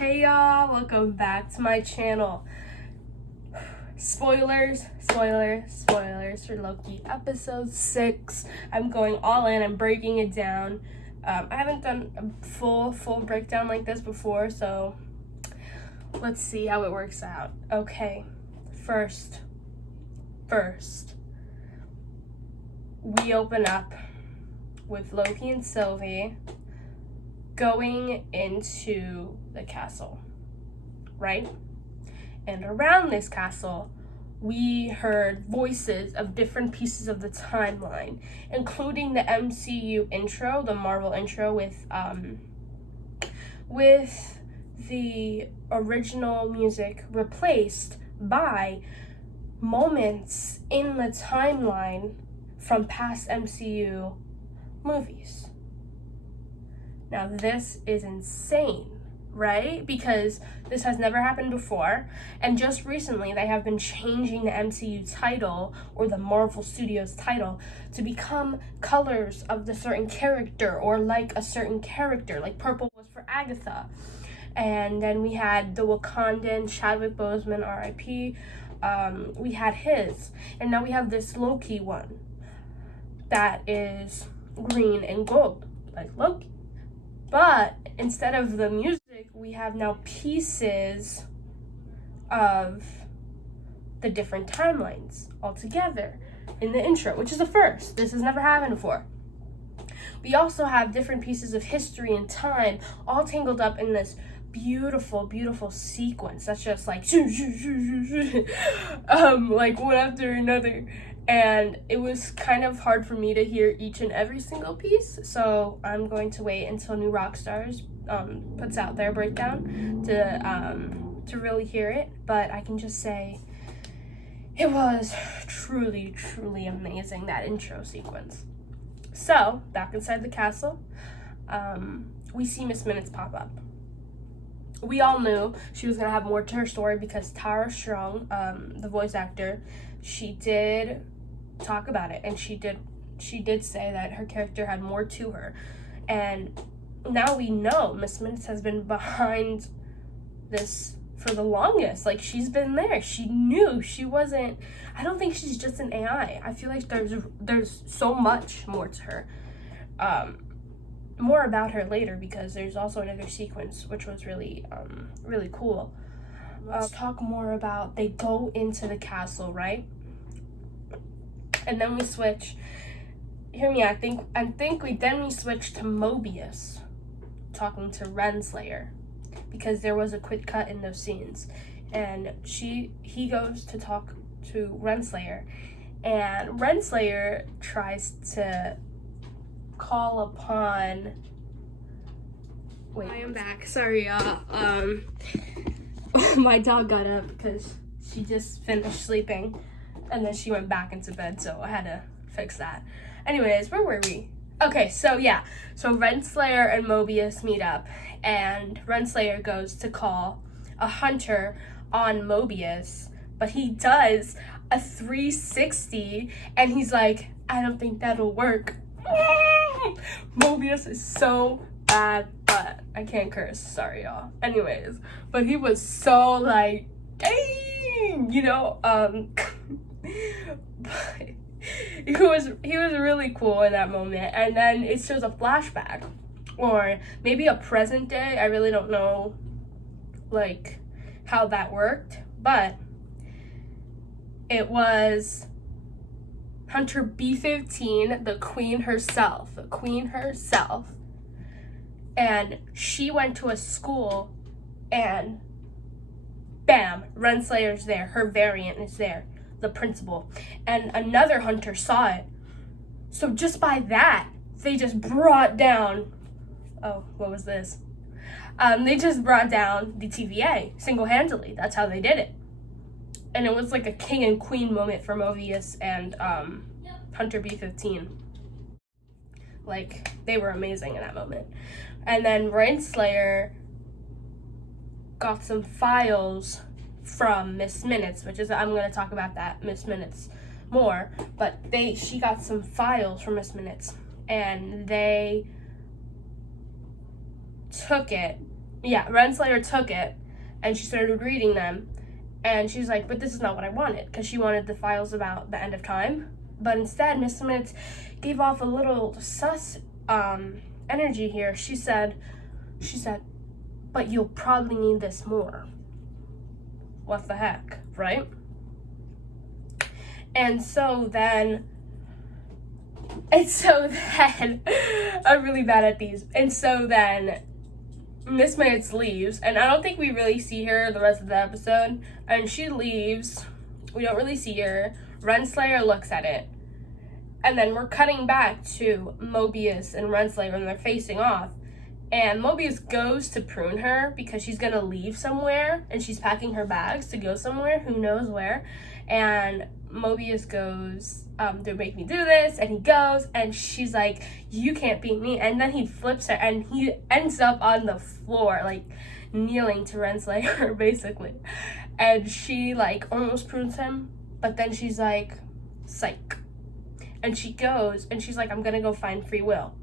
Hey y'all, welcome back to my channel. Spoilers for Loki episode 6. I'm going all in, I'm breaking it down. I haven't done a full breakdown like this before, so let's see how it works out. Okay, first, we open up with Loki and Sylvie going into the castle, right? And around this castle, we heard voices of different pieces of the timeline, including the MCU intro, the Marvel intro with the original music replaced by moments in the timeline from past MCU movies. Now this is insane, right? Because this has never happened before, and just recently they have been changing the MCU title or the Marvel Studios title to become colors of the certain character or like a certain character. Like purple was for Agatha, and then we had the Wakandan Chadwick Boseman, R.I.P. We had his, and now we have this Loki one that is green and gold, like Loki. But instead of the music, we have now pieces of the different timelines all together in the intro, which is the first. This has never happened before. We also have different pieces of history and time all tangled up in this beautiful sequence that's just like like one after another. And it was kind of hard for me to hear each and every single piece, so I'm going to wait until New Rockstars puts out their breakdown to really hear it. But I can just say it was truly amazing, that intro sequence. So back inside the castle, we see Miss Minutes pop up. We all knew she was gonna have more to her story because Tara Strong, the voice actor, she did talk about it, and she did say that her character had more to her. And now we know Miss Minutes has been behind this for the longest. Like, she's been there. She knew she wasn't. I don't think she's just an AI. I feel like there's so much more to her. More about her later, because there's also another sequence which was really cool. Let's talk more about, they go into the castle, right? And then we switch. Hear me. I think we switch to Mobius talking to Renslayer, because there was a quick cut in those scenes, and he goes to talk to Renslayer, and Renslayer tries to call upon. Wait, I am back. Sorry, y'all. My dog got up because she just finished sleeping, and then she went back into bed, so I had to fix that. Anyways, where were we? Okay, so yeah. So Renslayer and Mobius meet up, and Renslayer goes to call a hunter on Mobius, but he does a 360, and he's like, I don't think that'll work. Mobius is so bad, but I can't curse. Sorry, y'all. Anyways, but he was so like, dang, you know, but he was really cool in that moment. And then it shows a flashback, or maybe a present day. I really don't know, like, how that worked, but it was Hunter B-15, the queen herself, and she went to a school, and bam, Renslayer's there, her variant is there, the principal, and another hunter saw it. So just by that, they just brought down, what was this? They just brought down the TVA single-handedly. That's how they did it. And it was like a king and queen moment for Mobius and Hunter B-15. Like, they were amazing in that moment. And then Renslayer got some files from Miss Minutes, which is, I'm going to talk about that, Miss Minutes, more. But she got some files from Miss Minutes, and they took it Renslayer took it and she started reading them. And she's like, but this is not what I wanted, because she wanted the files about the end of time. But instead, Miss Minutes gave off a little sus energy here. She said, but you'll probably need this more. What the heck, right? And so then, I'm really bad at these. And so then, Miss Minutes leaves, and I don't think we really see her the rest of the episode. And she leaves. We don't really see her. Renslayer looks at it. And then we're cutting back to Mobius and Renslayer when they're facing off. And Mobius goes to prune her because she's going to leave somewhere. And she's packing her bags to go somewhere. Who knows where. And Mobius goes, don't make me do this. And he goes, and she's like, you can't beat me. And then he flips her, and he ends up on the floor, like, kneeling to Renslayer, basically. And she, like, almost prunes him. But then she's like, psych. And she goes, and she's like, I'm gonna go find free will.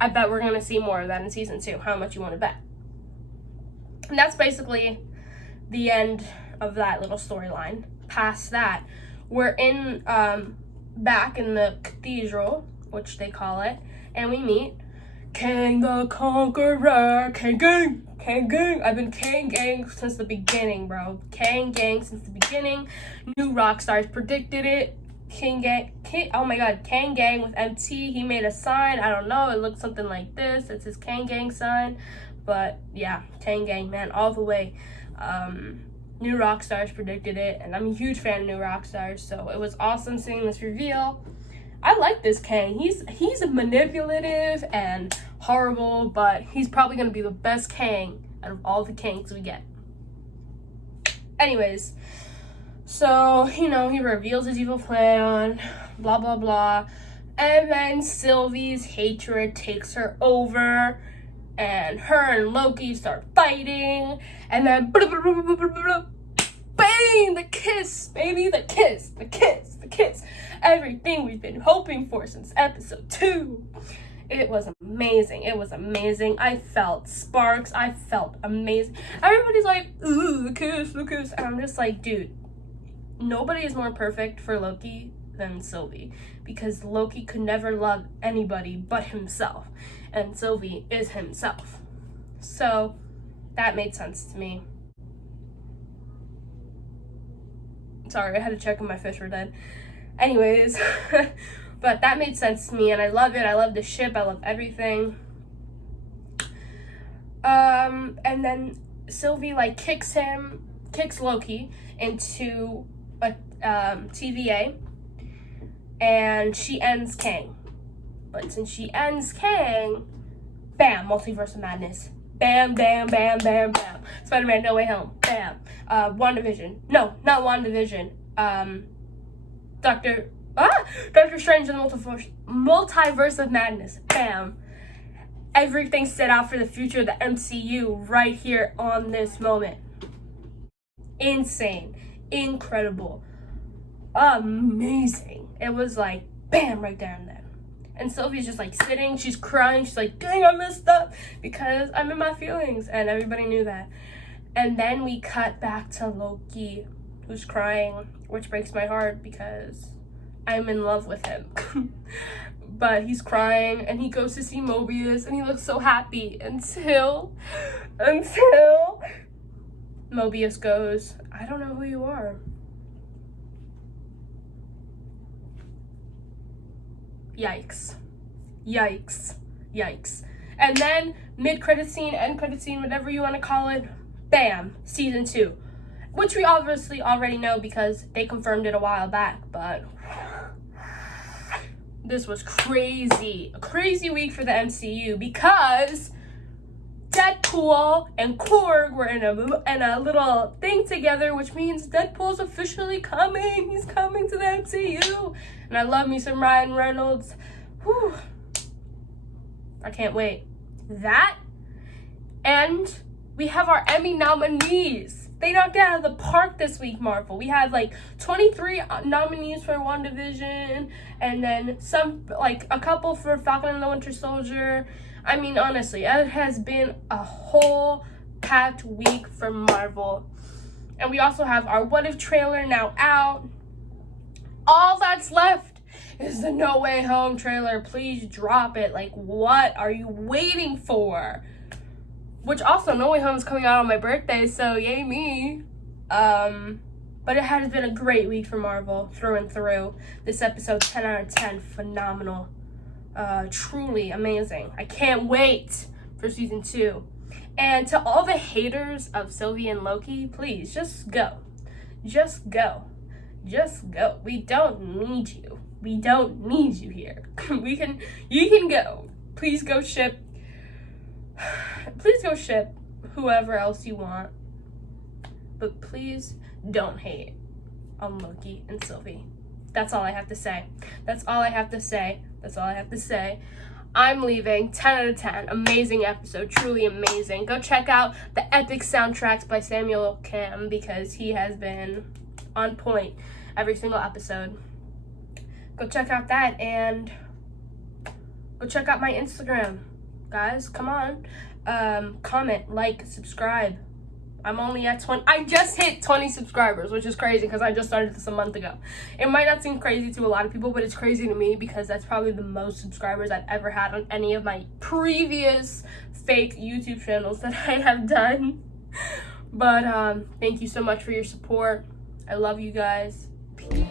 I bet we're gonna see more of that in season 2. How much you want to bet? And that's basically the end of that little storyline. Past that, we're in back in the cathedral, which they call it, and we meet Kang the Conqueror. Kang Gang. I've been Kang Gang since the beginning, bro. Kang Gang since the beginning. New rock stars predicted it. Oh my god, Kang Gang with MT. He made a sign. I don't know. It looks something like this. It's his Kang Gang sign. But yeah, Kang Gang, man, all the way. New rock stars predicted it, and I'm a huge fan of new rock stars, so it was awesome seeing this reveal. I like this Kang. He's manipulative and horrible, but he's probably gonna be the best Kang out of all the Kangs we get. Anyways, so he reveals his evil plan, blah blah blah, and then Sylvie's hatred takes her over. And her and Loki start fighting, and then bang, the kiss, baby, the kiss. Everything we've been hoping for since episode 2. It was amazing. I felt sparks. I felt amazing. Everybody's like, ooh, the kiss. And I'm just like, dude, nobody is more perfect for Loki than Sylvie, because Loki could never love anybody but himself. And Sylvie is himself. So that made sense to me. Sorry, I had to check if my fish were dead. Anyways, but that made sense to me, and I love it. I love the ship. I love everything. And then Sylvie kicks Loki into a TVA, and she ends Kang. But since she ends Kang, bam, multiverse of madness. Bam, bam, bam, bam, bam. Spider-Man, No Way Home. Bam. WandaVision. No, not WandaVision. Doctor Strange and the Multiverse of Madness. Bam. Everything set out for the future of the MCU right here on this moment. Insane. Incredible. Amazing. It was like, bam, right there and then. And Sylvie's just sitting, she's crying, she's like, dang, I messed up because I'm in my feelings, and everybody knew that. And then we cut back to Loki, who's crying, which breaks my heart because I'm in love with him. But he's crying, and he goes to see Mobius, and he looks so happy until Mobius goes, I don't know who you are. Yikes. And then mid-credit scene, end credit scene, whatever you want to call it, bam, season 2. Which we obviously already know because they confirmed it a while back, but this was crazy. A crazy week for the MCU because Deadpool and Korg were in a little thing together, which means Deadpool's officially coming. He's coming to the MCU. And I love me some Ryan Reynolds. Whew. I can't wait. That, and we have our Emmy nominees. They knocked it out of the park this week, Marvel. We had 23 nominees for WandaVision, and then a couple for Falcon and the Winter Soldier. I mean, honestly, it has been a whole packed week for Marvel. And we also have our What If trailer now out. All that's left is the No Way Home trailer. Please drop it. Like, what are you waiting for? Which also, No Way Home is coming out on my birthday, so yay me. But it has been a great week for Marvel, through and through. This episode, 10 out of 10, phenomenal. Truly amazing. I can't wait for season 2. And to all the haters of Sylvie and Loki, please, just go. Just go. Just go. We don't need you. We don't need you here. You can go. Please go ship. Please go ship whoever else you want. But please don't hate on Loki and Sylvie. That's all I have to say. That's all I have to say. That's all I have to say. I'm leaving. 10 out of 10. Amazing episode. Truly amazing. Go check out the epic soundtracks by Samuel Cam because he has been on point every single episode. Go check out that and go check out my Instagram. Guys, come on. Comment, like, subscribe. I'm only at 20. I just hit 20 subscribers, which is crazy because I just started this a month ago. It might not seem crazy to a lot of people, but it's crazy to me because that's probably the most subscribers I've ever had on any of my previous fake YouTube channels that I have done. But thank you so much for your support. I love you guys. Peace.